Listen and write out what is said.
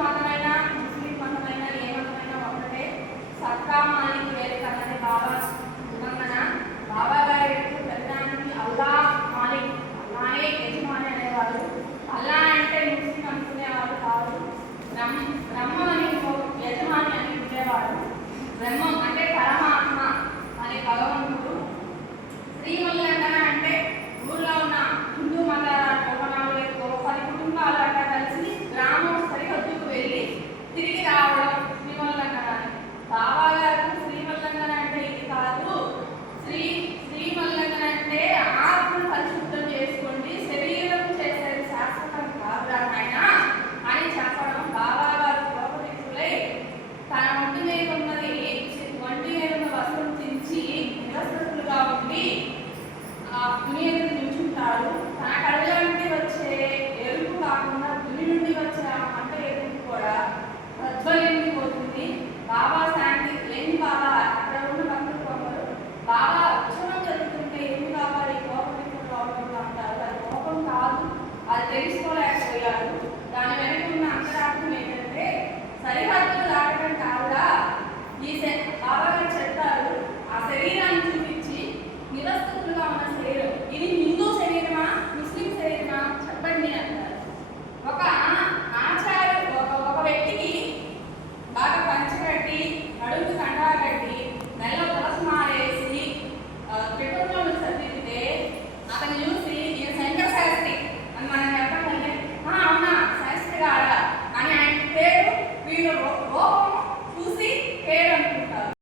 మతమైనా ముస్లిం మతమైనా ఏ మతమైనా ఒకటే. సత్తా మాలిక్ వేరే కన్నది బాబా ఉల్లంఘన. బాబా గారు ఎప్పుడు ప్రతిదానికి అల్లా మాలిక్, అల్లానే యజమాని అనేవారు. అల్లా అంటే ముస్లిం అనుకునేవారు కాదు. బ్రహ్మం అని యజమాని అని ఉండేవారు. బ్రహ్మం అంటే పరమాత్మ అనే భగవంతుడు. శ్రీమల్లంఘన అంటే ఊళ్ళో ఉన్న హిందూ మత గోపనాలు 10 కుటుంబాలు అట్లా కలిసి గ్రామం సరిహద్దుకు వెళ్ళి తిరిగి రావడం శ్రీమల్లంఘన అని. బాబా గారు శ్రీమల్లంఘన అంటే ఇది కాదు, శ్రీమల్లంఘన అంటే ఆత్మను పరిశుద్ధం చేసుకోండి, శరీరం చేసేది శాశ్వతం కాదురా నాయన అని చెప్పడం. బాబా గారు కోపటితులై తన ఒంటి మీద ఉన్నది ఒంటి మీద ఉన్న వస్త్రం చించి నిరసతులుగా ఉండి దుని మీద నిల్చుంటాడు. తన కళ్ళ నుండి వచ్చే ఎరుపు కాకుండా దుని నుండి వచ్చే మంట ఎరుపు కూడా ప్రజ్వలించిపోతుంది. బాబా శాంతి ఏంటి బాబా, అక్కడ ఉన్న భక్తులు కొందరు బాబా ఉత్సవం జరుగుతుంటే ఏంటి బాబా ఈ కోపం రావడం అంటారు. అది కోపం కాదు, అది తెలుసుకోలేకపోయారు. దాని వెనక ఉన్న అంతరార్థం ఏంటంటే సరిహద్దులు దాటడం కాదుగా. ఈ బాబా